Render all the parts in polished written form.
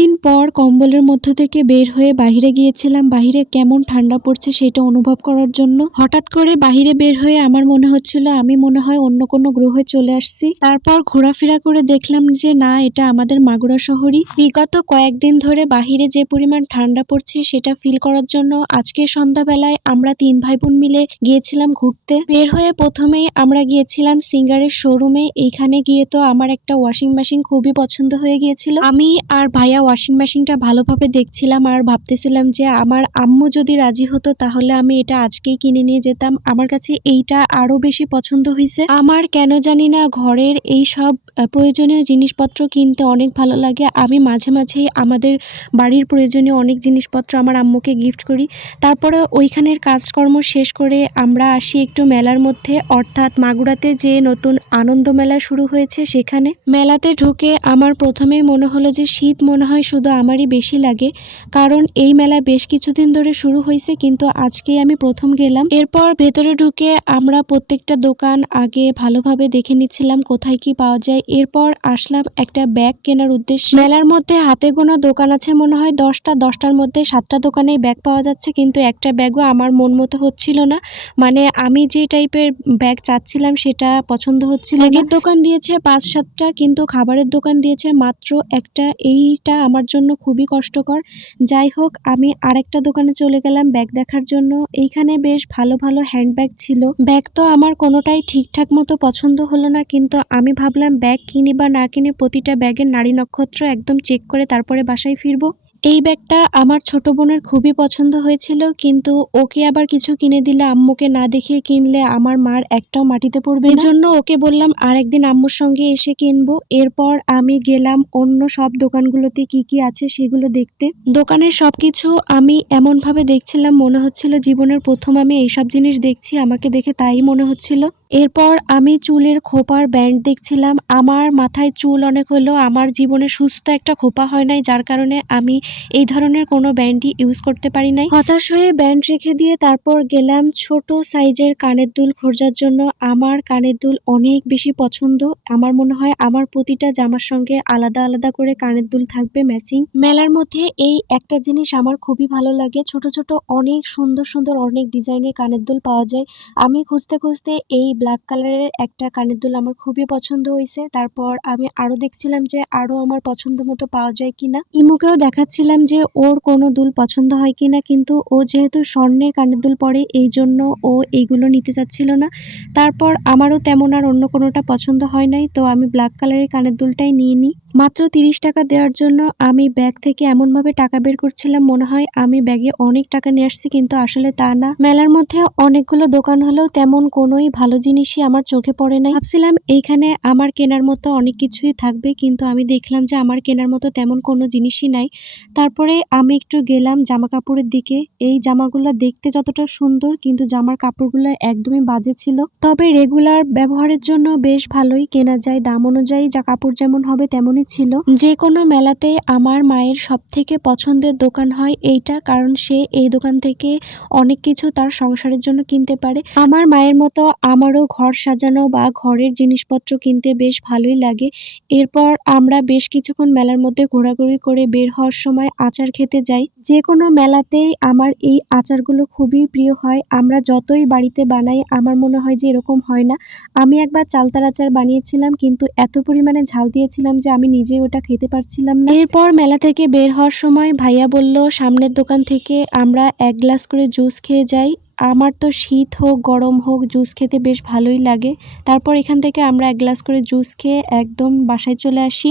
অনেকদিন পর কম্বলের মধ্য থেকে বের হয়ে বাহিরে গিয়েছিলাম বাহিরে কেমন ঠান্ডা পড়ছে সেটা অনুভব করার জন্য। হঠাৎ করে বাহিরে বের হয়ে আমার মনে হচ্ছিল আমি মনে হয় অন্য কোনো গ্রহে চলে আসছি। তারপর ঘোরাফেরা করে দেখলাম যে না, এটা আমাদের মাগুরা শহরই। বিগত কয়েকদিন ধরে বাহিরে যে পরিমাণ ঠান্ডা পড়ছে সেটা ফিল করার জন্য আজকে সন্ধ্যাবেলায় আমরা 3 ভাই বোন মিলে গিয়েছিলাম ঘুরতে। বের হয়ে প্রথমেই আমরা গিয়েছিলাম সিঙ্গারের শোরুমে। এইখানে গিয়ে তো আমার একটা ওয়াশিং মেশিন খুবই পছন্দ হয়ে গিয়েছিল। আমি আর ভাইয়া ওয়াশিং মেশিনটা ভালোভাবে দেখছিলাম আর ভাবতেছিলাম যে আমার আম্মু যদি রাজি হতো তাহলে আমি এটা আজকেই কিনে নিয়ে যেতাম। আমার কাছে এইটা আরো বেশি পছন্দ হয়েছে। আমার কেন জানি না ঘরের এই সব প্রয়োজনীয় জিনিসপত্র কিনতে অনেক ভালো লাগে। আমি মাঝে মাঝেই আমাদের বাড়ির প্রয়োজনীয় অনেক জিনিসপত্র আমার আম্মুকে গিফট করি। তারপরে ওইখানের কাজকর্ম শেষ করে আমরা আসি একটু মেলার মধ্যে, অর্থাৎ মাগুরাতে যে নতুন আনন্দ মেলা শুরু হয়েছে সেখানে। মেলাতে ঢুকে আমার প্রথমেই মনে হলো যে শীত মনে হয় শুধু আমারই বেশি লাগে, কারণ এই মেলা বেশ কিছুদিন ধরে শুরু হয়েছে কিন্তু আজকেই আমি প্রথম গেলাম। এরপর ভেতরে ঢুকে আমরা প্রত্যেকটা দোকান আগে ভালোভাবে দেখে নিচ্ছিলাম কোথায় কি পাওয়া যায়। এরপর আসলাম একটা ব্যাগ কেনার উদ্দেশ্যে। মেলার মধ্যে হাতে গোনা দোকান আছে মনে হয় 10টার মধ্যে 7টা দোকানেই ব্যাগ পাওয়া যাচ্ছে, কিন্তু একটা ব্যাগও আমার মন মতো হচ্ছিল না। মানে আমি যে টাইপের ব্যাগ চাচ্ছিলাম সেটা পছন্দ হচ্ছিল না। ব্যাগের দোকান দিয়েছে 5-7টা, কিন্তু খাবারের দোকান দিয়েছে মাত্র একটা। এইটা আমার জন্য খুবই কষ্টকর। যাই হোক, আমি আরেকটা দোকানে চলে গেলাম ব্যাগ দেখার জন্য। এইখানে বেশ ভালো ভালো হ্যান্ডব্যাগ ছিল। ব্যাগ তো আমার কোনোটাই ঠিকঠাক মতো পছন্দ হলো না, কিন্তু আমি ভাবলাম ব্যাগ কিনি বা না কিনে প্রতিটা ব্যাগের নাড়ি নক্ষত্র একদম চেক করে তারপরে বাসায় ফিরবো। এই ব্যাগটা আমার ছোট বোনের খুবই পছন্দ হয়েছিল, কিন্তু ওকে আবার কিছু কিনে দিলে আম্মুকে না দেখিয়ে কিনলে আমার মার একটাও মাটিতে পড়বে না। এজন্য ওকে বললাম আরেকদিন আম্মুর সঙ্গে এসে কিনবো। এরপর আমি গেলাম অন্য সব দোকানগুলোতে কি কি আছে সেগুলো দেখতে। দোকানের সবকিছু আমি এমন ভাবে দেখছিলাম মনে হচ্ছিল জীবনের প্রথম আমি এইসব জিনিস দেখছি, আমাকে দেখে তাই মনে হচ্ছিল। এরপর আমি চুলের খোপার ব্যান্ড দেখছিলাম। আমার মাথায় চুল অনেক হলো, আমার জীবনে সুস্থ একটা খোপা হয় নাই, যার কারণে আমি এই ধরনের কোনো ব্যান্ডই ইউজ করতে পারি নাই। হতাশ হয়ে ব্যান্ড রেখে দিয়ে তারপর গেলাম ছোট সাইজের কানের দুল খোঁজার জন্য। আমার কানের দুল অনেক বেশি পছন্দ। আমার মনে হয় আমার প্রতিটা জামার সঙ্গে আলাদা আলাদা করে কানের দুল থাকবে ম্যাচিং। মেলার মধ্যে এই একটা জিনিস আমার খুবই ভালো লাগে, ছোট ছোট অনেক সুন্দর সুন্দর অনেক ডিজাইনের কানের দুল পাওয়া যায়। আমি খুঁজতে খুঁজতে এই ব্ল্যাক কালারের একটা কানের দুল আমার খুবই পছন্দ হয়েছে। তারপর আমি আরো দেখছিলাম যে আরো আমার পছন্দ মতো পাওয়া যায় কিনা। ইমুকেও দেখাচ্ছিলাম যে ওর কোনো দুল পছন্দ হয় কিনা, কিন্তু ও যেহেতু স্বর্ণের কানের দুল পরে এই জন্য ও এইগুলো নিতে চাচ্ছিল না। তারপর আমারও তেমন আর অন্য কোনোটা পছন্দ হয় নাই, তো আমি ব্ল্যাক কালারের কানের দুলটাই নিয়ে নিই। মাত্র 30 টাকা দেওয়ার জন্য আমি ব্যাগ থেকে এমনভাবে টাকা বের করছিলাম মনে হয় আমি ব্যাগে অনেক টাকা নিয়ে আসছি, কিন্তু আসলে তা না। মেলার মধ্যে অনেকগুলো দোকান হলেও তেমন কোনোই ভালো জিনিসই আমার চোখে পড়ে নাই। ভাবছিলাম এইখানে আমার কেনার মতো অনেক কিছুই থাকবে, কিন্তু আমি দেখলাম যে আমার কেনার মতো তেমন কোনো জিনিসই নাই। তারপরে আমি একটু গেলাম জামা কাপড়ের দিকে। এই জামাগুলো দেখতে যতটা সুন্দর, কিন্তু জামার কাপড়গুলো একদমই বাজে ছিল। তবে রেগুলার ব্যবহারের জন্য বেশ ভালোই কেনা যায়, দাম অনুযায়ী যা কাপড় যেমন হবে তেমনই ছিল। যে কোনো মেলাতে আমার মায়ের সব থেকে পছন্দের দোকান হয় এইটা, কারণ সে এই দোকান থেকে অনেক কিছু তার সংসারের জন্য কিনতে পারে। আমার মায়ের মতো আমারও ঘর সাজানো বা ঘরের জিনিসপত্র কিনতে বেশ ভালোই লাগে। এরপর আমরা বেশ কিছুক্ষণ মেলার মধ্যে ঘোরাঘুরি করে বের হওয়ার সময় আচার খেতে যাই। যে কোনো মেলাতেই আমার এই আচারগুলো খুবই প্রিয় হয়। আমরা যতই বাড়িতে বানাই আমার মনে হয় যে এরকম হয় না। আমি একবার চালতার আচার বানিয়েছিলাম, কিন্তু এত পরিমাণে ঝাল দিয়েছিলাম যে আমি নিজেই ওটা খেতে পারছিলাম না। এরপর মেলা থেকে বের হওয়ার সময় ভাইয়া বলল সামনের দোকান থেকে আমরা 1 গ্লাস করে জুস খেয়ে যাই। আমার তো শীত হোক গরম হোক জুস খেতে বেশ ভালোই লাগে। তারপর এখান থেকে আমরা 1 গ্লাস করে জুস খেয়ে একদম বাসায় চলে আসি।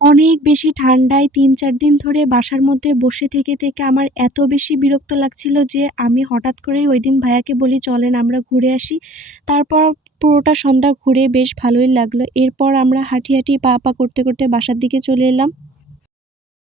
অনেক বেশি ঠান্ডায় 3-4 দিন ধরে বাসার মধ্যে বসে থেকে থেকে আমার এত বেশি বিরক্ত লাগছিল যে আমি হঠাৎ করেই ওই দিন ভাইয়াকে বলি চলেন আমরা ঘুরে আসি। তারপর পুরোটা সন্ধ্যা ঘুরে বেশ ভালোই লাগলো। এরপর আমরা হাঁটি হাঁটি পা পা করতে করতে বাসার দিকে চলে এলাম।